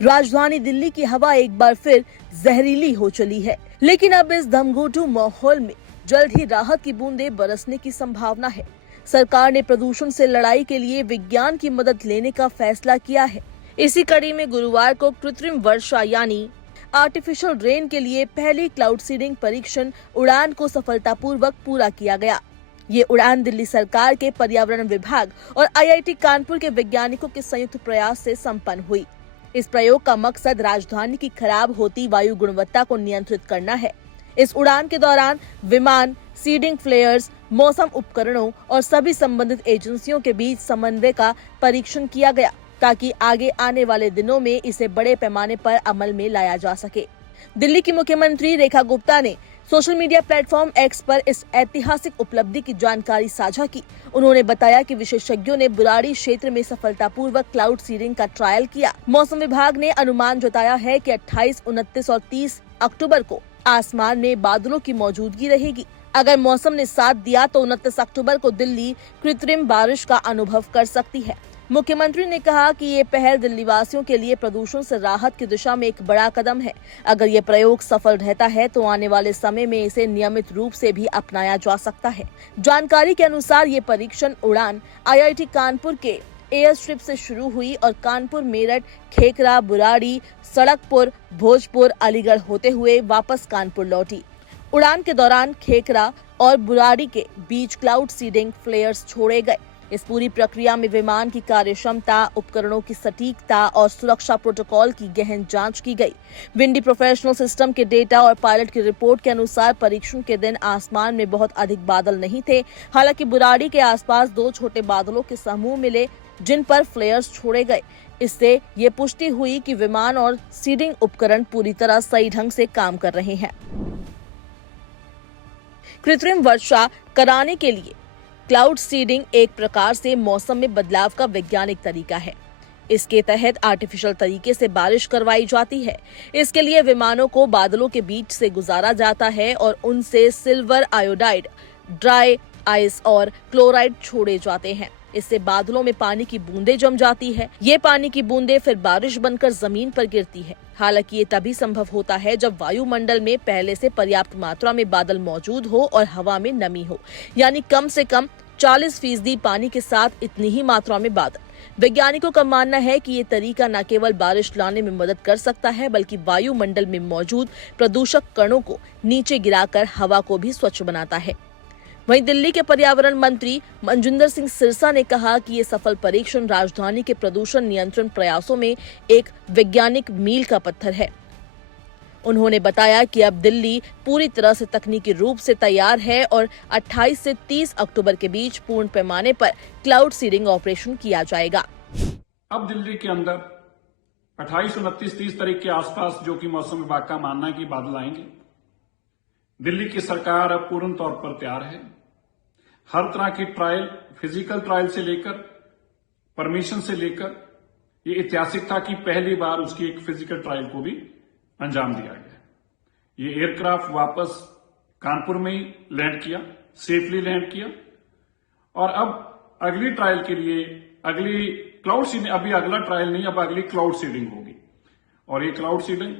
राजधानी दिल्ली की हवा एक बार फिर जहरीली हो चली है, लेकिन अब इस दमघोटू माहौल में जल्द ही राहत की बूंदें बरसने की संभावना है। सरकार ने प्रदूषण से लड़ाई के लिए विज्ञान की मदद लेने का फैसला किया है। इसी कड़ी में गुरुवार को कृत्रिम वर्षा यानी आर्टिफिशियल रेन के लिए पहली क्लाउड सीडिंग परीक्षण उड़ान को सफलतापूर्वक पूरा किया गया। ये उड़ान दिल्ली सरकार के पर्यावरण विभाग और IIT कानपुर के वैज्ञानिकों के संयुक्त प्रयास से संपन्न हुई। इस प्रयोग का मकसद राजधानी की खराब होती वायु गुणवत्ता को नियंत्रित करना है। इस उड़ान के दौरान विमान, सीडिंग फ्लेयर्स, मौसम उपकरणों और सभी संबंधित एजेंसियों के बीच समन्वय का परीक्षण किया गया, ताकि आगे आने वाले दिनों में इसे बड़े पैमाने पर अमल में लाया जा सके। दिल्ली की मुख्यमंत्री रेखा गुप्ता ने सोशल मीडिया प्लेटफॉर्म X पर इस ऐतिहासिक उपलब्धि की जानकारी साझा की। उन्होंने बताया कि विशेषज्ञों ने बुराड़ी क्षेत्र में सफलतापूर्वक क्लाउड सीडिंग का ट्रायल किया। मौसम विभाग ने अनुमान जताया है कि 28, 29 और 30 अक्टूबर को आसमान में बादलों की मौजूदगी रहेगी। अगर मौसम ने साथ दिया तो 29 अक्टूबर को दिल्ली कृत्रिम बारिश का अनुभव कर सकती है। मुख्यमंत्री ने कहा कि ये पहल दिल्ली वासियों के लिए प्रदूषण से राहत की दिशा में एक बड़ा कदम है। अगर ये प्रयोग सफल रहता है तो आने वाले समय में इसे नियमित रूप से भी अपनाया जा सकता है। जानकारी के अनुसार ये परीक्षण उड़ान IIT कानपुर के एयर स्ट्रिप से शुरू हुई और कानपुर, मेरठ, खेकरा, बुराड़ी, सड़कपुर, भोजपुर, अलीगढ़ होते हुए वापस कानपुर लौटी। उड़ान के दौरान खेकरा और बुराड़ी के बीच क्लाउड सीडिंग फ्लेयर्स छोड़े गए। इस पूरी प्रक्रिया में विमान की कार्यक्षमता, उपकरणों की सटीकता और सुरक्षा प्रोटोकॉल की गहन जांच की गई। विंडी प्रोफेशनल सिस्टम के डेटा और पायलट की रिपोर्ट के अनुसार परीक्षण के दिन आसमान में बहुत अधिक बादल नहीं थे। हालांकि बुराड़ी के आसपास 2 छोटे बादलों के समूह मिले, जिन पर फ्लेयर्स छोड़े गए। इससे ये पुष्टि हुई कि विमान और सीडिंग उपकरण पूरी तरह सही ढंग से काम कर रहे हैं। कृत्रिम वर्षा कराने के लिए क्लाउड सीडिंग एक प्रकार से मौसम में बदलाव का वैज्ञानिक तरीका है। इसके तहत आर्टिफिशियल तरीके से बारिश करवाई जाती है। इसके लिए विमानों को बादलों के बीच से गुजारा जाता है और उनसे सिल्वर आयोडाइड, ड्राई आइस और क्लोराइड छोड़े जाते हैं। इससे बादलों में पानी की बूंदें जम जाती है। ये पानी की बूंदें फिर बारिश बनकर जमीन पर गिरती है। हालांकि ये तभी संभव होता है जब वायुमंडल में पहले से पर्याप्त मात्रा में बादल मौजूद हो और हवा में नमी हो, यानी कम से कम 40% पानी के साथ इतनी ही मात्रा में बादल। वैज्ञानिकों का मानना है कि ये तरीका न केवल बारिश लाने में मदद कर सकता है, बल्कि वायुमंडल में मौजूद प्रदूषक कणों को नीचे गिराकर हवा को भी स्वच्छ बनाता है। वहीं दिल्ली के पर्यावरण मंत्री मनजिंदर सिंह सिरसा ने कहा कि ये सफल परीक्षण राजधानी के प्रदूषण नियंत्रण प्रयासों में एक वैज्ञानिक मील का पत्थर है। उन्होंने बताया कि अब दिल्ली पूरी तरह से तकनीकी रूप से तैयार है और 28 से 30 अक्टूबर के बीच पूर्ण पैमाने पर क्लाउड सीडिंग ऑपरेशन किया जाएगा। अब दिल्ली के अंदर 28, 29, 30 तारीख के आसपास, जो कि मौसम विभाग का मानना है कि बादल आएंगे, दिल्ली की सरकार अब पूर्ण तौर पर तैयार है। हर तरह की ट्रायल, फिजिकल ट्रायल से लेकर परमिशन से लेकर, ये ऐतिहासिक था कि पहली बार उसकी एक फिजिकल ट्रायल को भी अंजाम दिया गया। ये एयरक्राफ्ट वापस कानपुर में ही लैंड किया, सेफली लैंड किया। और अब अगली ट्रायल के लिए अगली क्लाउड सीडिंग, अभी अगला ट्रायल नहीं, अब अगली क्लाउड सीडिंग होगी। और ये क्लाउड सीडिंग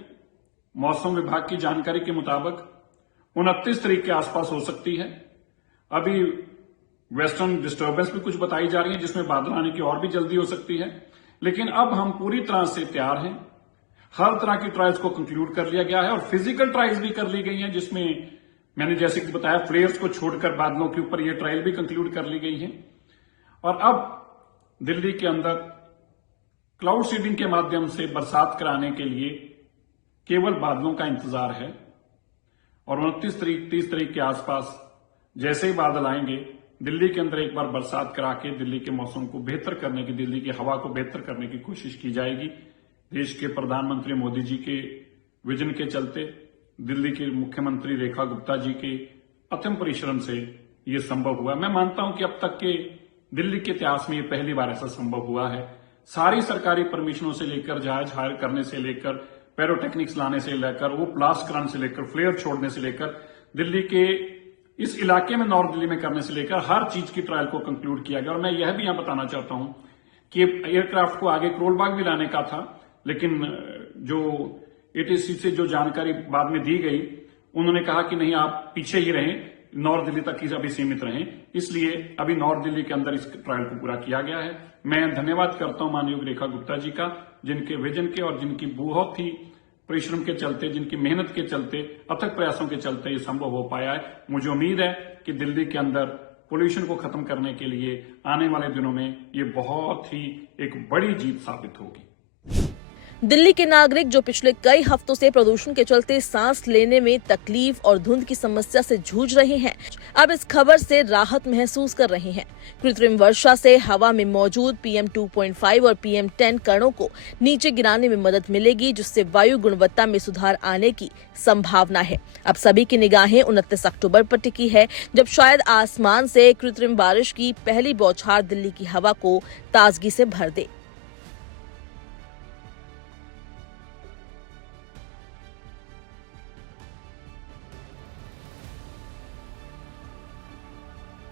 मौसम विभाग की जानकारी के मुताबिक 29 तारीख के आसपास हो सकती है। अभी वेस्टर्न डिस्टर्बेंस भी कुछ बताई जा रही है, जिसमें बादल आने की और भी जल्दी हो सकती है। लेकिन अब हम पूरी तरह से तैयार हैं। हर तरह की ट्रायल्स को कंक्लूड कर लिया गया है और फिजिकल ट्रायल्स भी कर ली गई हैं, जिसमें मैंने जैसे कि बताया फ्लेयर्स को छोड़कर बादलों के ऊपर ये ट्रायल भी कंक्लूड कर ली गई है। और अब दिल्ली के अंदर क्लाउड सीडिंग के माध्यम से बरसात कराने के लिए केवल बादलों का इंतजार है। और 29 तारीख, 30 तारीख के आसपास जैसे ही बादल आएंगे, दिल्ली के अंदर एक बार बरसात करा के दिल्ली के मौसम को बेहतर करने की, दिल्ली की हवा को बेहतर करने की कोशिश की जाएगी। देश के प्रधानमंत्री मोदी जी के विजन के चलते, दिल्ली के मुख्यमंत्री रेखा गुप्ता जी के अथम परिश्रम से ये संभव हुआ। मैं मानता हूं कि अब तक के दिल्ली के इतिहास में ये पहली बार ऐसा संभव हुआ है। सारी सरकारी परमिशनों से लेकर, जहाज हायर करने से लेकर, पैरोटेक्निक्स लाने से लेकर, वो ब्लास्ट कराने से लेकर, फ्लेयर छोड़ने से लेकर, दिल्ली के इस इलाके में, नॉर्थ दिल्ली में करने से लेकर हर चीज की ट्रायल को कंक्लूड किया गया। और मैं यह भी यहां बताना चाहता हूं कि एयरक्राफ्ट को आगे करोल बाग भी लाने का था, लेकिन जो एटीसी से जो जानकारी बाद में दी गई, उन्होंने कहा कि नहीं, आप पीछे ही रहें, नॉर्थ दिल्ली तक ही अभी सीमित रहें। इसलिए अभी नॉर्थ दिल्ली के अंदर इस ट्रायल को पूरा किया गया है। मैं धन्यवाद करता हूं माननीय रेखा गुप्ता जी का, जिनके विजन के और जिनकी बहुत ही परिश्रम के चलते, जिनकी मेहनत के चलते, अथक प्रयासों के चलते ये संभव हो पाया है। मुझे उम्मीद है कि दिल्ली के अंदर पोल्यूशन को खत्म करने के लिए आने वाले दिनों में ये बहुत ही एक बड़ी जीत साबित होगी। दिल्ली के नागरिक जो पिछले कई हफ्तों से प्रदूषण के चलते सांस लेने में तकलीफ और धुंध की समस्या से जूझ रहे हैं, अब इस खबर से राहत महसूस कर रहे हैं। कृत्रिम वर्षा से हवा में मौजूद PM 2.5 और PM 10 कणों को नीचे गिराने में मदद मिलेगी, जिससे वायु गुणवत्ता में सुधार आने की संभावना है। अब सभी की निगाहें 29 अक्टूबर पर टिकी है, जब शायद आसमान से कृत्रिम बारिश की पहली बौछार दिल्ली की हवा को ताजगी से भर दे।